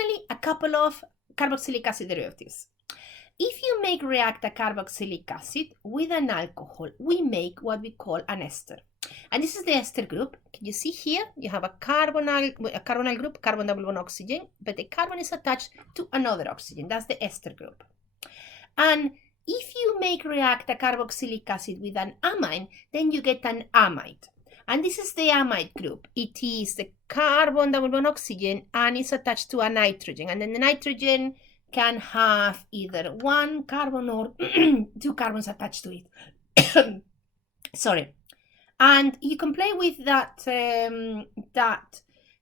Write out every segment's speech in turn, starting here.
finally, a couple of carboxylic acid derivatives. If you react a carboxylic acid with an alcohol, we make what we call an ester. And this is the ester group. Can you see here? You have a carbonyl group, carbon double bond oxygen, but the carbon is attached to another oxygen. That's the ester group. And if you react a carboxylic acid with an amine, then you get an amide. And this is the amide group. It is the carbon double bond oxygen and it's attached to a nitrogen. And then the nitrogen can have either one carbon or two carbons attached to it. Sorry. And you can play with that,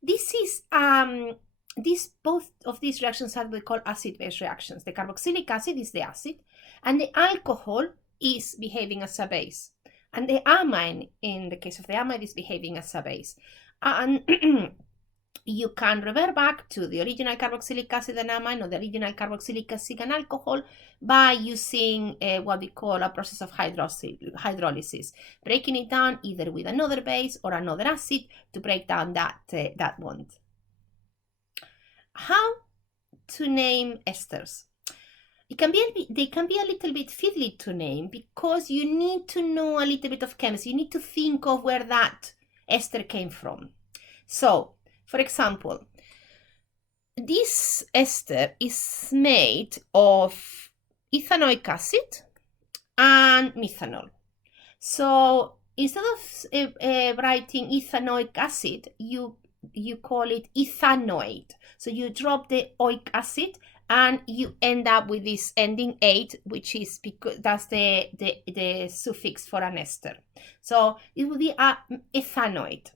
this is, both of these reactions are what we call acid-base reactions. The carboxylic acid is the acid, and the alcohol is behaving as a base. And the amine, in the case of the amide, is behaving as a base. And you can revert back to the original carboxylic acid and amine, or the original carboxylic acid and alcohol, by using what we call a process of hydrolysis, breaking it down either with another base or another acid to break down that bond. How to name esters? They can be a little bit fiddly to name because you need to know a little bit of chemistry. You need to think of where that ester came from. So, for example, this ester is made of ethanoic acid and methanol. So instead of writing ethanoic acid, you call it ethanoate. So you drop the oic acid and you end up with this ending ate, which is because that's the suffix for an ester. So it would be a ethanoate.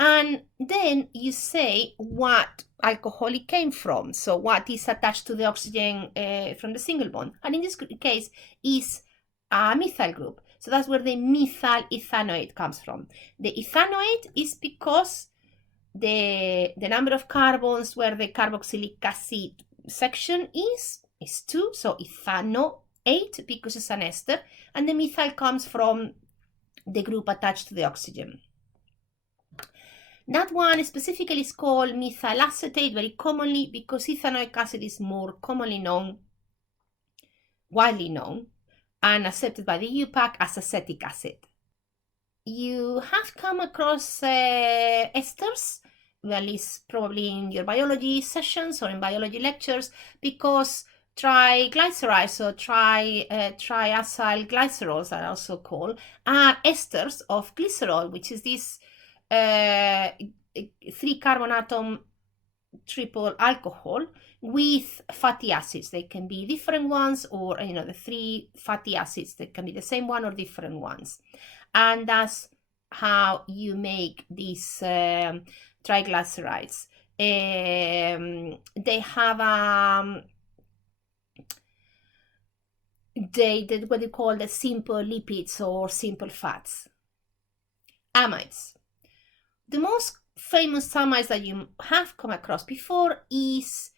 And then you say what alcohol it came from. So what is attached to the oxygen from the single bond. And in this case is a methyl group. So that's where the methyl ethanoate comes from. The ethanoate is because the number of carbons where the carboxylic acid section is 2. So ethanoate because it's an ester. And the methyl comes from the group attached to the oxygen. That one specifically is called methyl acetate very commonly because ethanoic acid is more commonly known, widely known, and accepted by the UPAC as acetic acid. You have come across esters, well, it's probably in your biology sessions or in biology lectures, because triglycerides or triacyl glycerols are also called, are esters of glycerol, which is this 3 carbon atom triple alcohol with fatty acids. They can be different ones, or the 3 fatty acids that can be the same one or different ones. And that's how you make these triglycerides. They have what they call the simple lipids or simple fats. Amides. The most famous amides that you have come across before is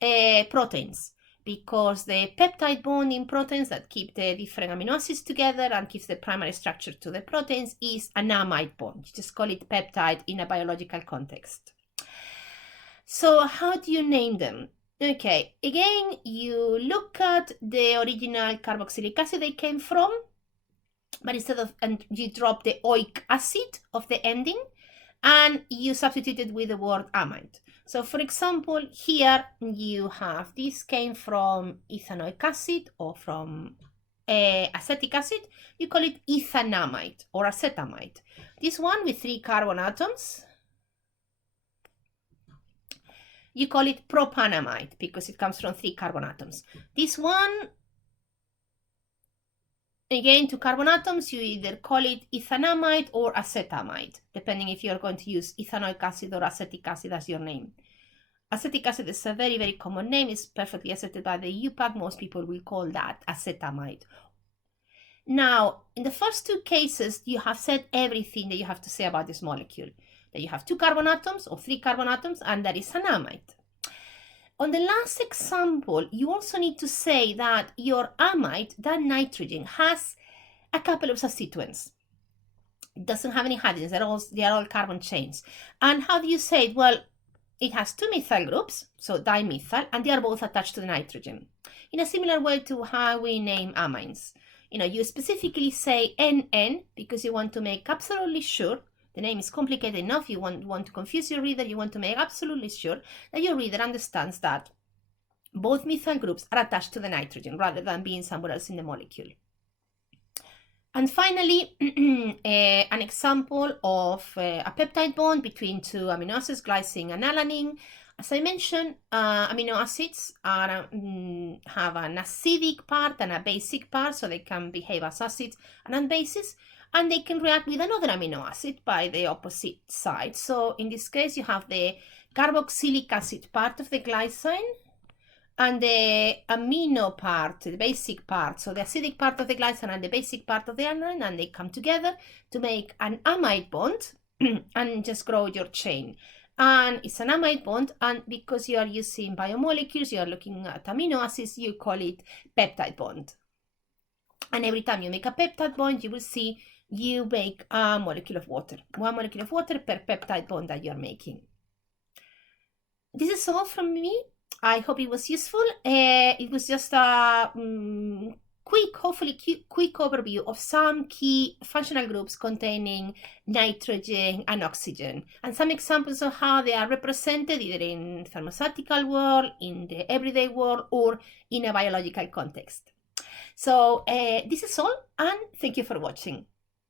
proteins, because the peptide bond in proteins that keep the different amino acids together and gives the primary structure to the proteins is an amide bond. You just call it peptide in a biological context. So how do you name them? Okay, again, you look at the original carboxylic acid they came from, but instead of, and you drop the oic acid of the ending, and you substitute it with the word amide. So for example, here you have this came from ethanoic acid or from acetic acid. You call it ethanamide or acetamide. This one with 3 carbon atoms, you call it propanamide because it comes from 3 carbon atoms. This one, again, 2 carbon atoms, you either call it ethanamide or acetamide, depending if you're going to use ethanoic acid or acetic acid as your name. Acetic acid is a very, very common name. It's perfectly accepted by the UPAC. Most people will call that acetamide. Now, in the first 2 cases, you have said everything that you have to say about this molecule. That you have 2 carbon atoms or 3 carbon atoms, and that is an amide. On the last example, you also need to say that your amide, that nitrogen, has a couple of substituents. It doesn't have any hydrogens, they are all carbon chains. And how do you say it? Well, it has two methyl groups, so dimethyl, and they are both attached to the nitrogen. In a similar way to how we name amines. You specifically say NN because you want to make absolutely sure, the name is complicated enough, you want to confuse your reader, you want to make absolutely sure that your reader understands that both methyl groups are attached to the nitrogen rather than being somewhere else in the molecule. And finally, an example of a peptide bond between two amino acids, glycine and alanine. As I mentioned, amino acids have an acidic part and a basic part, so they can behave as acids and bases, and they can react with another amino acid by the opposite side. So in this case, you have the carboxylic acid part of the glycine and the amino part, the basic part, so the acidic part of the glycine and the basic part of the alanine, and they come together to make an amide bond and just grow your chain. And it's an amide bond, and because you are using biomolecules, you are looking at amino acids, you call it peptide bond. And every time you make a peptide bond, you will see you make a molecule of water, 1 molecule of water per peptide bond that you're making. This is all from me. I hope it was useful. It was just a hopefully quick overview of some key functional groups containing nitrogen and oxygen, and some examples of how they are represented either in thermostatical world, in the everyday world, or in a biological context. So this is all, and thank you for watching.